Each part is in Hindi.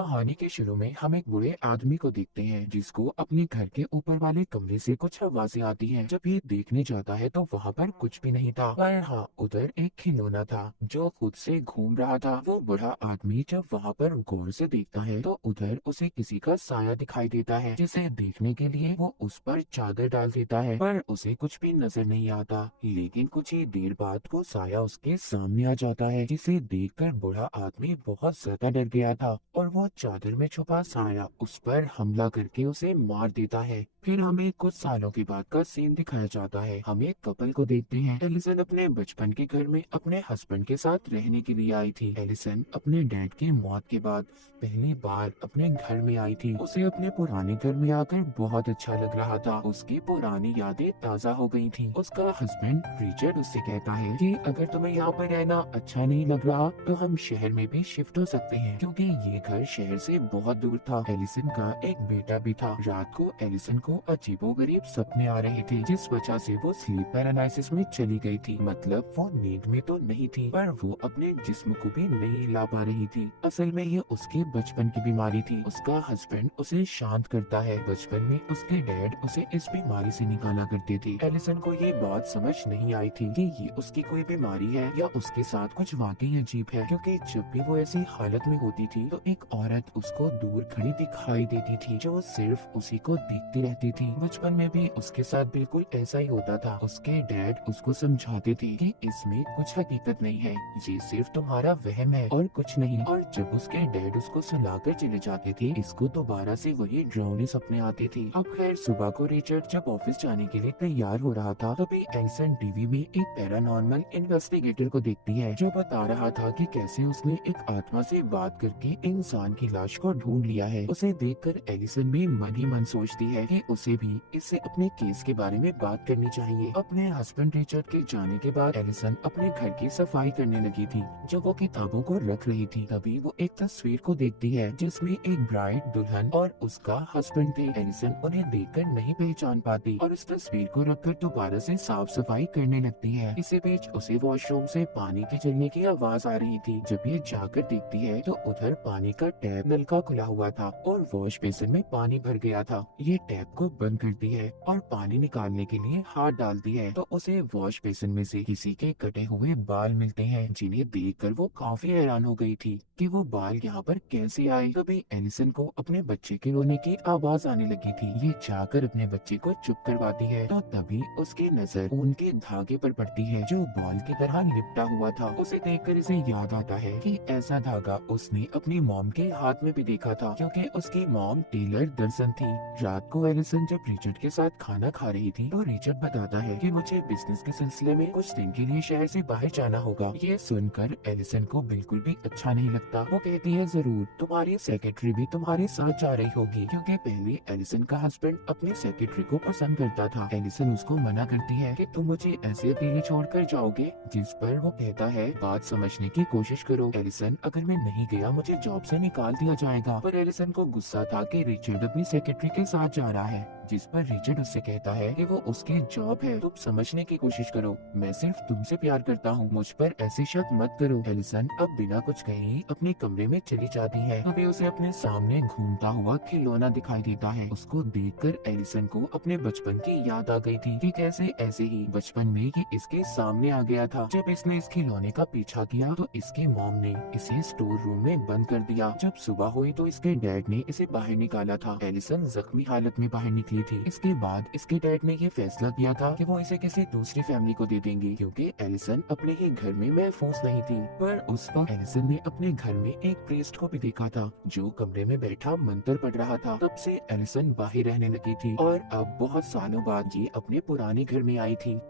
कहानी के शुरू में हम एक बूढ़े आदमी को देखते हैं जिसको अपने घर के ऊपर वाले कमरे से कुछ आवाजें आती हैं। जब ये देखने जाता है तो वहाँ पर कुछ भी नहीं था, पर हाँ उधर एक खिलौना था जो खुद से घूम रहा था। वो बूढ़ा आदमी जब वहाँ पर गौर से देखता है तो उधर उसे किसी का साया दिखाई देता है, जिसे देखने के लिए वो उस पर चादर डाल देता है, पर उसे कुछ भी नजर नहीं आता। लेकिन कुछ ही देर बाद वो साया उसके सामने आ जाता है, जिसे देखकर बूढ़ा आदमी बहुत ज्यादा डर गया था और वो चादर में छुपा साया उस पर हमला करके उसे मार देता है। फिर हमें कुछ सालों के बाद का सीन दिखाया जाता है। हम एक कपल को देखते हैं। एलिसन अपने बचपन के घर में अपने हस्बैंड के साथ रहने के लिए आई थी। एलिसन अपने डैड की मौत के बाद पहली बार अपने घर में आई थी। उसे अपने पुराने घर में आकर बहुत अच्छा लग रहा था। उसकी पुरानी यादें ताज़ा हो गई थी। उसका हस्बैंड रिचर्ड उससे कहता है कि अगर तुम्हें यहाँ पर रहना अच्छा नहीं लग रहा तो हम शहर में भी शिफ्ट हो सकते हैं, क्योंकि ये घर शहर से बहुत दूर था। एलिसन का एक बेटा भी था। रात को एलिसन को अजीबोगरीब सपने आ रहे थे, जिस वजह से वो स्लीप पैरालिसिस में चली गई थी। मतलब वो नींद में तो नहीं थी, पर वो अपने जिस्म को भी नहीं हिला पा रही थी। असल में ये उसके बचपन की बीमारी थी। उसका हस्बैंड उसे शांत करता है। बचपन में उसके डैड उसे इस बीमारी से निकाला करते थे। एलिसन को ये बात समझ नहीं आई थी कि ये उसकी कोई बीमारी है या उसके साथ कुछ वाकई अजीब है, क्योंकि जब भी वो ऐसी हालत में होती थी तो एक औरत उसको दूर खड़ी दिखाई देती थी जो सिर्फ उसी को देखती रहती थी। बचपन में भी उसके साथ बिल्कुल ऐसा ही होता था। उसके डैड उसको समझाते थे कि इसमें कुछ हकीकत नहीं है, ये सिर्फ तुम्हारा वहम है और कुछ नहीं। और जब उसके डैड उसको सुलाकर चले जाते थे, इसको दोबारा से वही डरावने सपने आते थे। अब खैर सुबह को रिचर्ड जब ऑफिस जाने के लिए तैयार हो रहा था, तभी एलिसन टीवी में एक पैरानॉर्मल इन्वेस्टिगेटर को देखती है जो बता रहा था कि कैसे उसने एक आत्मा से बात करके इंसान की लाश को ढूंढ लिया है। उसे देखकर एलिसन भी मन ही मन सोचती है कि उसे भी इससे अपने केस के बारे में बात करनी चाहिए। अपने हस्बैंड रिचर्ड के जाने के बाद एलिसन अपने घर की सफाई करने लगी थी, जो वो किताबों को रख रही थी। तभी वो एक तस्वीर को देखती है जिसमें एक ब्राइड, दुल्हन और उसका हस्बैंड थे। एलिसन उन्हें देखकर नहीं पहचान पाती और इस तस्वीर को रखकर दोबारा से साफ सफाई करने लगती है। इसी बीच उसे वॉशरूम से पानी के चलने की आवाज आ रही थी। जब ये जाकर देखती है तो उधर पानी का टैप नलका खुला हुआ था और वॉश बेसिन में पानी भर गया था। ये टैप को बंद करती है और पानी निकालने के लिए हाथ डालती है तो उसे वॉश बेसिन में से किसी के कटे हुए बाल मिलते हैं, जिन्हें देखकर वो काफी हैरान हो गई थी कि वो बाल यहाँ पर कैसे आए। तभी एलिसन को अपने बच्चे के रोने की आवाज आने लगी थी। ये जाकर अपने बच्चे को चुप करवाती है तो तभी उसकी नजर उनके धागे पर पड़ती है जो बॉल की तरह लिपटा हुआ था। उसे देखकर इसे याद आता है कि ऐसा धागा उसने अपनी मॉम के हाथ में भी देखा था, क्योंकि उसकी मॉम टेलर दर्जन थी। रात को एलिसन जब रिचर्ड के साथ खाना खा रही थी तो रिचर्ड बताता है कि मुझे बिजनेस के सिलसिले में कुछ दिन के लिए शहर से बाहर जाना होगा। ये सुनकर एलिसन को बिल्कुल भी अच्छा नहीं लगता। वो कहती है जरूर, तुम्हारी सेक्रेटरी भी तुम्हारे साथ जा रही होगी, क्योंकि पहले एलिसन का हस्बैंड अपनी सेक्रेटरी को पसंद करता था। एलिसन उसको मना करती है कि तुम मुझे ऐसे अकेले छोड़कर जाओगे, जिस पर वो कहता है बात समझने की कोशिश करो एलिसन, अगर मैं नहीं गया मुझे जॉब से निकाल दिया जाएगा। पर एलिसन को गुस्सा था कि रिचर्ड अपनी सेक्रेटरी के साथ जा रहा है, जिस पर रिचर्ड उससे कहता है कि वो उसकी जॉब है, तुम समझने की कोशिश करो, मैं सिर्फ तुमसे प्यार करता हूँ, मुझ पर ऐसे शक मत करो। एलिसन अब बिना कुछ कहे ही अपने कमरे में चली जाती है। तभी उसे अपने सामने घूमता हुआ खिलौना दिखाई देता है। उसको देखकर एलिसन को अपने बचपन की याद आ गई थी कि कैसे ऐसे ही बचपन में ये इसके सामने आ गया था। जब इसने इस खिलौने का पीछा किया तो इसके मॉम ने इसे स्टोर रूम में बंद कर दिया। जब सुबह हुई तो इसके डैड ने इसे बाहर निकाला था। एलिसन जख्मी हालत में बाहर निकली थी। इसके बाद इसके डैड ने ये फैसला किया था कि वो इसे किसी दूसरी फैमिली को दे देंगे, क्योंकि एलिसन अपने ही घर में महफूज नहीं थी। पर उस वक्त एलिसन ने अपने घर में एक प्रीस्ट को भी देखा था जो कमरे में बैठा मंत्र पढ़ रहा था। तब से एलिसन बाहर रहने लगी थी और अब बहुत सालों बाद ये अपने पुराने घर में आई थी।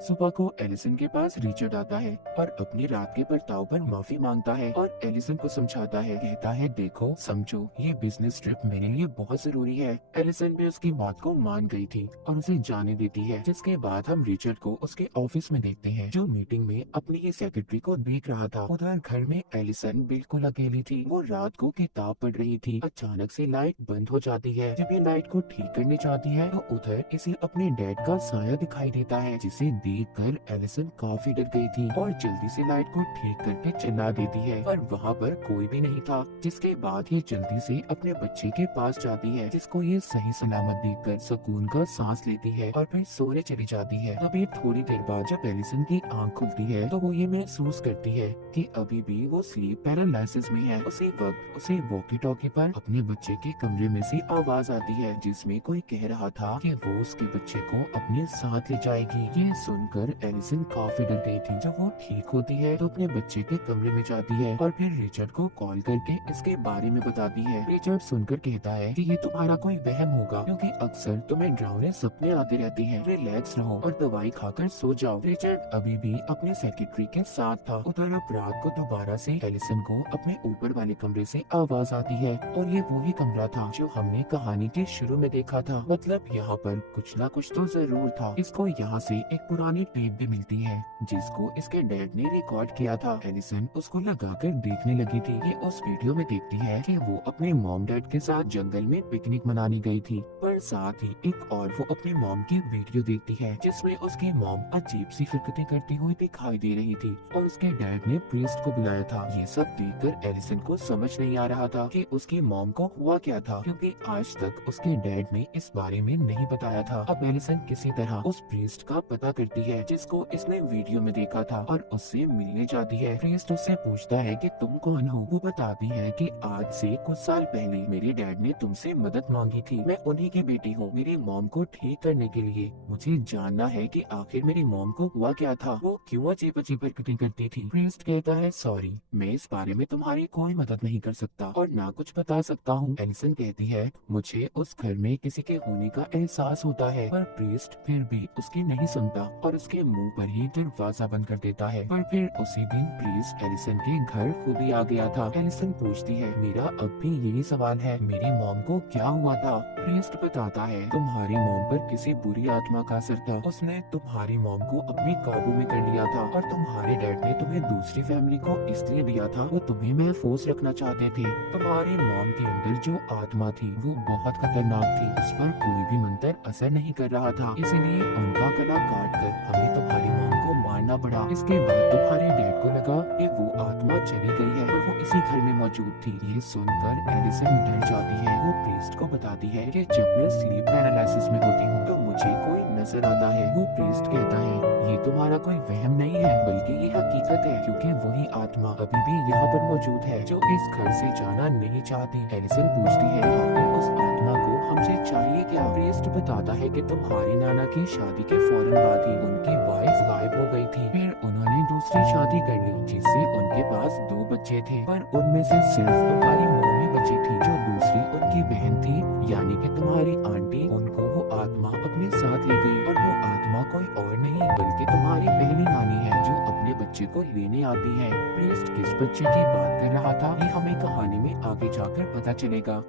सुबह को एलिसन के पास रिचर्ड आता है और अपनी रात के बर्ताव पर माफी मांगता है और एलिसन को समझाता है। कहता है देखो समझो, ये बिजनेस ट्रिप मेरे लिए बहुत जरूरी है। एलिसन भी उसकी बात को मान गई थी और उसे जाने देती है। जिसके बाद हम रिचर्ड को उसके ऑफिस में देखते हैं, जो मीटिंग में अपनी ही सेक्रेटरी को देख रहा था। उधर घर में एलिसन बिल्कुल अकेली थी। वो रात को किताब पढ़ रही थी। अचानक से लाइट बंद हो जाती है। जब ये लाइट को ठीक करने जाती है तो उधर इसे अपने डैड का साया दिखाई देता है, जिसे देखकर एलिसन काफी डर गई थी और जल्दी से लाइट को ठीक करके चिल्ला देती है, पर वहाँ पर कोई भी नहीं था। जिसके बाद ये जल्दी से अपने बच्चे के पास जाती है, जिसको ये सही सलामत देखकर सुकून का सांस लेती है और फिर सोने चली जाती है। अभी थोड़ी देर बाद जब एलिसन की आंख खुलती है तो वो ये महसूस करती है कि अभी भी वो स्लीप पैरालिसिस में है। उसी वक्त उसे वॉकी टॉकी पर अपने बच्चे के कमरे में से आवाज आती है, जिसमें कोई कह रहा था कि वो उसके बच्चे को अपने साथ ले जाएगी। ये सुनकर एलिसन काफी डर गई थी। जब वो ठीक होती है तो अपने बच्चे के कमरे में जाती है और फिर रिचर्ड को कॉल करके इसके बारे में बताती है। रिचर्ड सुनकर कहता है कि ये तुम्हारा कोई वहम होगा, क्योंकि अक्सर तुम्हें डरावने सपने आते रहते हैं। रिलैक्स रहो और दवाई खाकर सो जाओ। रिचर्ड अभी भी अपने सेक्रेटरी के साथ था। उधर अब रात को दोबारा से एलिसन को अपने ऊपर वाले कमरे से आवाज आती है और ये वही कमरा था जो हमने कहानी के शुरू में देखा था। मतलब यहाँ पर कुछ ना कुछ तो जरूर था। इसको यहाँ से एक पुरानी टेप भी मिलती है जिसको इसके डैड ने रिकॉर्ड किया था। एलिसन उसको लगाकर देखने लगी थी। ये उस वीडियो में देखती है कि वो अपने मॉम डैड के साथ जंगल में पिकनिक मनाने गई थी, पर साथ ही एक और वो अपनी मॉम की वीडियो देखती है जिसमें उसकी मॉम अजीब सी हरकतें करती हुई दिखाई दे रही थी और उसके डैड ने प्रीस्ट को बुलाया था। ये सब देखकर एलिसन को समझ नहीं आ रहा था कि उसकी मॉम को हुआ क्या था, क्योंकि आज तक उसके डैड ने इस बारे में नहीं बताया था। अब एलिसन किसी तरह उस प्रीस्ट का पता करती है जिसको इसने वीडियो में देखा था और उससे मिलने जाती है। प्रीस्ट उससे पूछता है कि तुम कौन हो। वो बताती है कि आज से कुछ साल पहले मेरे डैड ने तुमसे मदद मांगी थी। मैं उन्हीं की बेटी हूँ। मेरी मॉम को ठीक करने के लिए मुझे जानना है कि आखिर मेरी मॉम को हुआ क्या था, वो क्यों अजीब अजीब हरकतें करती थी। प्रीस्ट कहता है सॉरी, मैं इस बारे में तुम्हारी कोई मदद नहीं कर सकता और ना कुछ बता सकता हूँ। एलिसन कहती है मुझे उस घर में किसी के होने का एहसास होता है, पर प्रीस्ट फिर भी उसकी नहीं सुनता और उसके मुंह पर ही दरवाजा बंद कर देता है। पर फिर उसी दिन प्रीस्ट एलिसन के घर खुद ही आ गया था। एलिसन पूछती है मेरा अब भी यही सवाल है, मेरी मॉम को क्या हुआ था। प्रीस्ट बताता है तुम्हारी मॉम पर किसी बुरी आत्मा का असर था। उसने तुम्हारी मॉम को अपने काबू में कर लिया था और तुम्हारे डैड ने तुम्हें दूसरी फैमिली को इसलिए दिया था, वो तुम्हें महफूज रखना चाहते थे। तुम्हारी मॉम के अंदर जो आत्मा थी वो बहुत खतरनाक थी। उस पर कोई भी मंत्र असर नहीं कर रहा था, इसीलिए उनका गला काट कर हमें तुम्हारी मॉम को मारना पड़ा। इसके बाद तुम्हारे डैड को लगा कि वो आत्मा चली गई है और वो इसी घर में मौजूद थी। ये सुनकर एलिसन डर जाती है। वो प्रीस्ट को बताती है कि जब मैं स्लीप पैरालिसिस में होती हूँ तो मुझे कोई नजर आता है। वो प्रीस्ट कहता है ये तुम्हारा कोई वहम नहीं है, बल्कि ये हकीकत है, क्योंकि वही आत्मा अभी भी यहाँ पर मौजूद है जो इस घर से जाना नहीं चाहती। एलिसन पूछती है आखिर उस आत्मा को हमसे चाहिए क्या। प्रीस्ट बताता है कि तुम्हारी नाना की शादी के फौरन बाद ही उनकी वाइफ गायब हो गई थी। फिर उन्होंने दूसरी शादी कर ली जिससे उनके पास 2 बच्चे थे, पर उनमें से सिर्फ तुम्हारी मॉम ही बची थी। जो दूसरी उनकी बहन थी यानी कि तुम्हारी आंटी, उनको वो आत्मा अपने साथ ले गई और वो आत्मा कोई और नहीं बल्कि तुम्हारी पहली नानी है जो अपने बच्चे को लेने आती है। प्रीस्ट किस बच्चे की बात कर रहा था ये हमें कहानी में आगे जाकर पता चलेगा।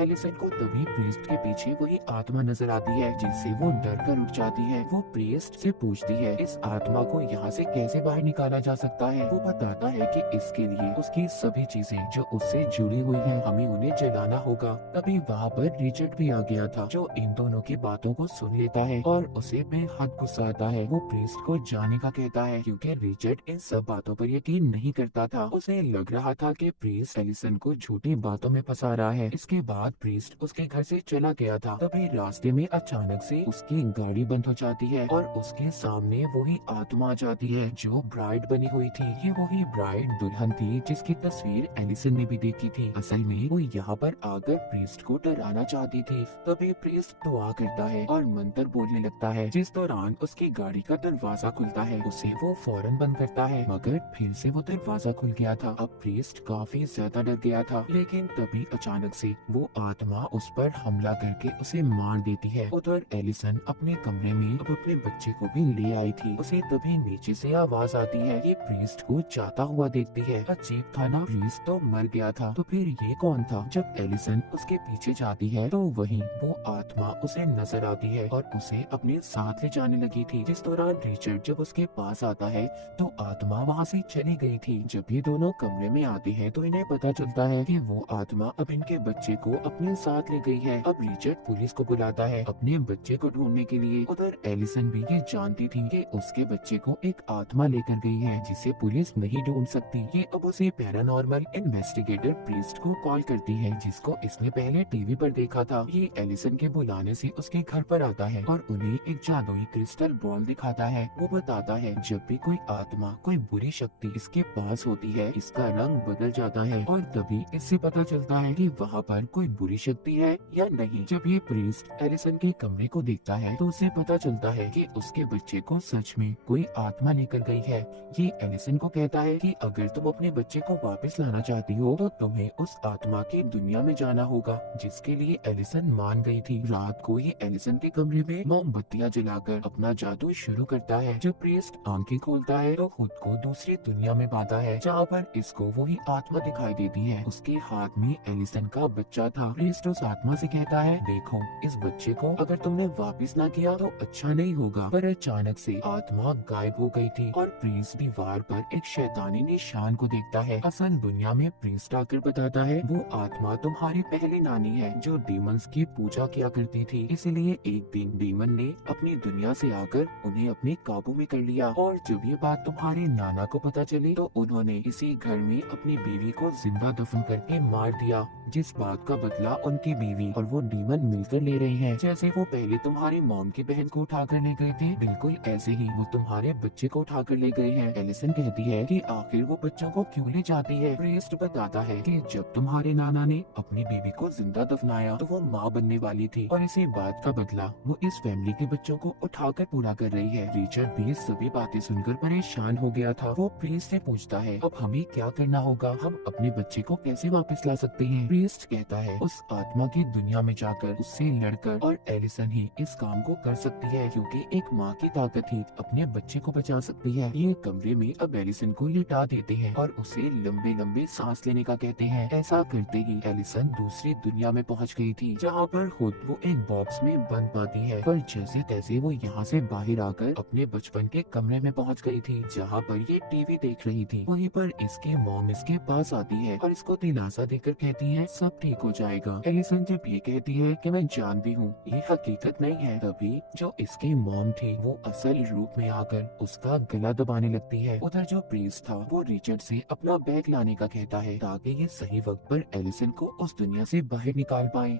एलिसन को तभी प्रीस्ट के पीछे वही आत्मा नजर आती है जिससे वो डर कर उठ जाती है। वो प्रीस्ट से पूछती है इस आत्मा को यहाँ से कैसे बाहर निकाला जा सकता है। वो बताता है कि इसके लिए उसकी सभी चीजें जो उससे जुड़ी हुई हैं हमें उन्हें जलाना होगा। तभी वहाँ पर रिचर्ड भी आ गया था जो इन दोनों की बातों को सुन लेता है और उसे बेहद गुस्सा आता है। वो प्रीस्ट को जाने का कहता है क्योंकि रिचर्ड इन सब बातों पर यकीन नहीं करता था। उसे लग रहा था कि प्रीस्ट एलिसन को झूठी बातों में फंसा रहा है। इसके बाद प्रीस्ट उसके घर से चला गया था। तभी रास्ते में अचानक से उसकी गाड़ी बंद हो जाती है और उसके सामने वही आत्मा आ जाती है जो ब्राइड बनी हुई थी। ये वही ब्राइड दुल्हन थी जिसकी तस्वीर एलिसन ने भी देखी थी। असल में वो यहाँ पर आकर प्रीस्ट को डराना चाहती थी। तभी प्रीस्ट दुआ करता है और मंत्र बोलने लगता है, जिस दौरान उसकी गाड़ी का दरवाजा खुलता है। उसे वो फौरन बंद करता है मगर फिर से वो दरवाजा खुल गया था। अब प्रीस्ट काफी ज्यादा डर गया था, लेकिन तभी अचानक से वो आत्मा उस पर हमला करके उसे मार देती है। उधर एलिसन अपने कमरे में अब अपने बच्चे को भी ले आई थी। उसे तभी नीचे से आवाज आती है। ये प्रीस्ट को जाता हुआ देखती है। अजीब था ना, प्रीस्ट तो मर गया था, तो फिर ये कौन था। जब एलिसन उसके पीछे जाती है तो वहीं वो आत्मा उसे नजर आती है और उसे अपने साथ ले जाने लगी थी। जिस दौरान रिचर्ड जब उसके पास आता है तो आत्मा वहाँ से चली गई थी। जब ये दोनों कमरे में आते हैं तो इन्हें पता चलता है कि वो आत्मा अब इनके बच्चे को अपने साथ ले गई है। अब रिचर्ड पुलिस को बुलाता है अपने बच्चे को ढूंढने के लिए। उधर एलिसन भी ये जानती थी कि उसके बच्चे को एक आत्मा लेकर गई है जिसे पुलिस नहीं ढूंढ सकती। ये अब उसे पैरानॉर्मल इन्वेस्टिगेटर प्रीस्ट को कॉल करती है जिसको इसने पहले टीवी पर देखा था। ये एलिसन के बुलाने से उसके घर पर आता है और उन्हें एक जादुई क्रिस्टल बॉल दिखाता है। वो बताता है जब भी कोई आत्मा, कोई बुरी शक्ति इसके पास होती है, इसका रंग बदल जाता है और तभी इससे पता चलता है कि वहाँ पर कोई बुरी शक्ति है या नहीं। जब ये प्रीस्ट एलिसन के कमरे को देखता है तो उसे पता चलता है कि उसके बच्चे को सच में कोई आत्मा लेकर गई है। ये एलिसन को कहता है कि अगर तुम अपने बच्चे को वापस लाना चाहती हो तो तुम्हें उस आत्मा की दुनिया में जाना होगा, जिसके लिए एलिसन मान गई थी। रात को ये एलिसन के कमरे में मोमबत्तियां जलाकर अपना जादू शुरू करता है। जब प्रीस्ट आंखें खोलता है तो खुद को दूसरी दुनिया में पाता है जहाँ पर इसको वही आत्मा दिखाई देती है। उसके हाथ में एलिसन का बच्चा था। प्रीस्ट उस आत्मा से कहता है, देखो इस बच्चे को अगर तुमने वापस ना किया तो अच्छा नहीं होगा। पर अचानक से आत्मा गायब हो गई थी और प्रीस्ट दीवार पर एक शैतानी निशान को देखता है। असल दुनिया में प्रीस्ट आकर बताता है वो आत्मा तुम्हारी पहली नानी है जो डीमंस की पूजा किया करती थी। इसलिए एक दिन डीमन ने अपनी दुनिया से आकर उन्हें अपने काबू में कर लिया और जब ये बात तुम्हारे नाना को पता चली तो उन्होंने इसी घर में अपनी बीवी को जिंदा दफन करके मार दिया, जिस बात का बदला उनकी बीवी और वो डीमन मिलकर ले रहे हैं। जैसे वो पहले तुम्हारी मॉम की बहन को उठाकर ले गए थे, बिल्कुल ऐसे ही वो तुम्हारे बच्चे को उठाकर ले गए हैं। एलिसन कहती है कि आखिर वो बच्चों को क्यों ले जाती है। प्रीस्ट बताता है कि जब तुम्हारे नाना ने अपनी बीवी को जिंदा दफनाया तो वो माँ बनने वाली थी और इसी बात का बदला वो इस फैमिली के बच्चों को उठाकर पूरा कर रही है। रिचर्ड भी सभी बातें सुनकर परेशान हो गया था। वो प्रीस्ट से पूछता है अब हमें क्या करना होगा, हम अपने बच्चे को कैसे वापस ला सकते हैं। प्रीस्ट कहता है उस आत्मा की दुनिया में जाकर उससे लड़कर, और एलिसन ही इस काम को कर सकती है क्योंकि एक माँ की ताकत ही अपने बच्चे को बचा सकती है। ये कमरे में अब एलिसन को लिटा देते हैं और उसे लंबे लंबे सांस लेने का कहते हैं। ऐसा करते ही एलिसन दूसरी दुनिया में पहुंच गई थी जहाँ पर खुद वो एक बॉक्स में बंद पाती है। पर जैसे तैसे वो यहाँ से बाहर आकर अपने बचपन के कमरे में पहुँच गई थी जहाँ पर ये टीवी देख रही थी। वहीं पर इसके मॉम इसके पास आती है और इसको दिलासा देकर कहती है सब ठीक हो जाएगा। एलिसन जब ये कहती है कि मैं जानती हूँ ये हकीकत नहीं है, तभी जो इसकी मॉम थी वो असल रूप में आकर उसका गला दबाने लगती है। उधर जो प्रीस्ट था वो रिचर्ड से अपना बैग लाने का कहता है ताकि ये सही वक्त पर एलिसन को उस दुनिया से बाहर निकाल पाए।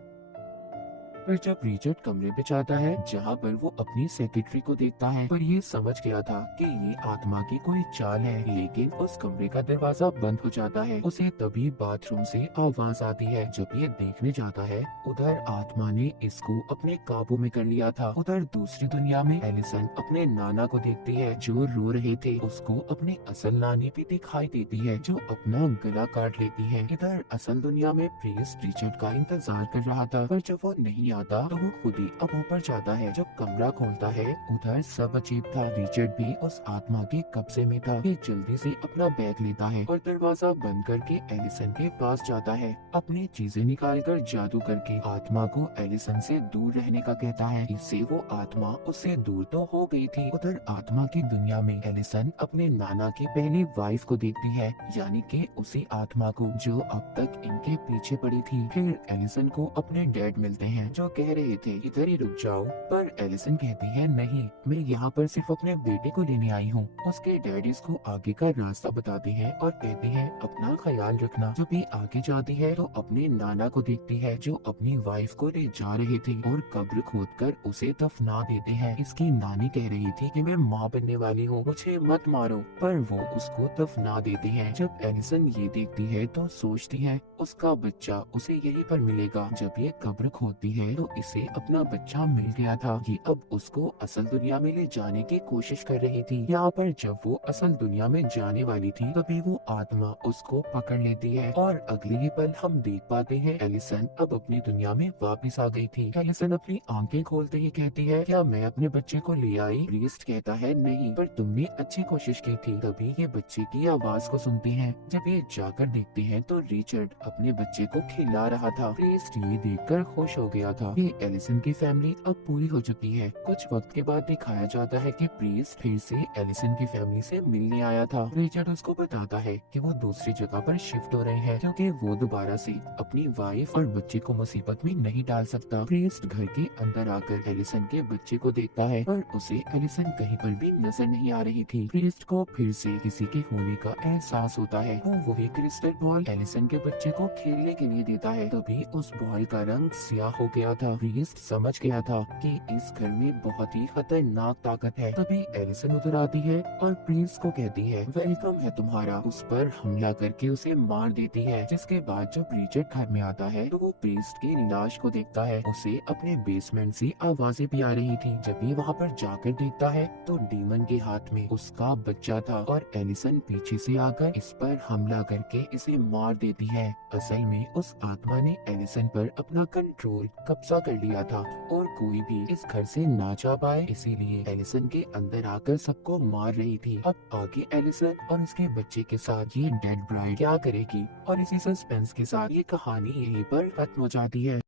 पर जब रिचर्ड कमरे पे जाता है जहाँ पर वो अपनी सेक्रेटरी को देखता है, पर ये समझ गया था कि ये आत्मा की कोई चाल है, लेकिन उस कमरे का दरवाजा बंद हो जाता है। उसे तभी बाथरूम से आवाज आती है। जब ये देखने जाता है उधर आत्मा ने इसको अपने काबू में कर लिया था। उधर दूसरी दुनिया में एलिसन अपने नाना को देखती है जो रो रहे थे। उसको अपनी असल नानी भी दिखाई देती है जो अपना गला काट लेती है। इधर असल दुनिया में प्रीस्ट रिचर्ड का इंतजार कर रहा था, पर जब वो नहीं आता तो वो खुद ही अब ऊपर जाता है। जब कमरा खोलता है उधर सब अजीब था। रिचर्ड भी उस आत्मा के कब्जे में था। ये जल्दी से अपना बैग लेता है और दरवाजा बंद करके एलिसन के पास जाता है। अपनी चीजें निकालकर जादू करके आत्मा को एलिसन से दूर रहने का कहता है। इससे वो आत्मा उससे दूर तो हो गई थी। उधर आत्मा की दुनिया में एलिसन अपने नाना की पहली वाइफ को देखती है, यानी कि उसी आत्मा को जो अब तक इनके पीछे पड़ी थी। फिर एलिसन को अपने डैड मिलते हैं जो कह रहे थे इधर ही रुक जाओ, पर एलिसन कहती है नहीं, मैं यहाँ पर सिर्फ अपने बेटे को लेने आई हूँ। उसके डैडी को आगे का रास्ता बताते हैं और कहते हैं अपना ख्याल रखना। जब ये आगे जाती है तो अपने नाना को देखती है जो अपनी वाइफ को ले जा रहे थे और कब्र खोदकर उसे दफना देते हैं। इसकी नानी कह रही थी कि मैं माँ बनने वाली हूँ, मुझे मत मारो, पर वो उसको दफना देते हैं। जब एलिसन ये देखती है तो सोचती है उसका बच्चा उसे यहीं पर मिलेगा। जब ये कब्र खोदती है तो इसे अपना बच्चा मिल गया था। ये अब उसको असल दुनिया में ले जाने की कोशिश कर रही थी। यहाँ पर जब वो असल दुनिया में जाने वाली थी तभी वो आत्मा उसको पकड़ लेती है और अगले ही पल हम देख पाते हैं एलिसन अब अपनी दुनिया में वापस आ गई थी। एलिसन अपनी आंखें खोलते ही कहती है क्या मैं अपने बच्चे को ले आई। प्रीस्ट कहता है नहीं, पर तुमने अच्छी कोशिश की थी। तभी ये बच्चे की आवाज को सुनते हैं। जब ये जाकर देखते हैं तो रिचर्ड अपने बच्चे को खिला रहा था। प्रीस्ट ये देखकर खुश हो गया था कि एलिसन की फैमिली अब पूरी हो चुकी है। कुछ वक्त के बाद दिखाया जाता है कि प्रीस्ट फिर से एलिसन की फैमिली से मिलने आया था। रिचर्ड उसको बताता है कि वो दूसरी जगह पर शिफ्ट हो रहे हैं क्योंकि वो दोबारा से अपनी वाइफ और बच्चे को मुसीबत में नहीं डाल सकता। प्रीस्ट घर के अंदर आकर एलिसन के बच्चे को देखता है पर उसे एलिसन कहीं पर भी नजर नहीं आ रही थी। प्रीस्ट को फिर से किसी के होने का एहसास होता है। वो वही क्रिस्टल बॉल एलिसन के बच्चे को खेलने के लिए देता है। तभी उस बॉल का रंग स्याह हो गया था। प्रीस्ट समझ गया था कि इस घर में बहुत ही खतरनाक ताकत है। तभी एलिसन उधर आती है और प्रीस्ट को कहती है वेलकम है तुम्हारा। उस पर हमला करके उसे मार देती है। जिसके बाद जब रिचर्ड घर में आता है तो वो प्रीस्ट की लाश को देखता है। उसे अपने बेसमेंट से आवाजें भी आ रही थी। जब ये वहाँ पर जाकर देखता है तो डीमन के हाथ में उसका बच्चा था और एलिसन पीछे से आकर इस पर हमला करके इसे मार देती है। असल में उस आत्मा ने एलिसन पर अपना कंट्रोल कब्जा कर लिया था और कोई भी इस घर से ना जा पाए, इसीलिए एलिसन के अंदर आकर सबको मार रही थी। अब आगे एलिसन और उसके बच्चे के साथ ये डेड ब्राइड क्या करेगी और इसी सस्पेंस के साथ ये कहानी यहीं पर खत्म हो जाती है।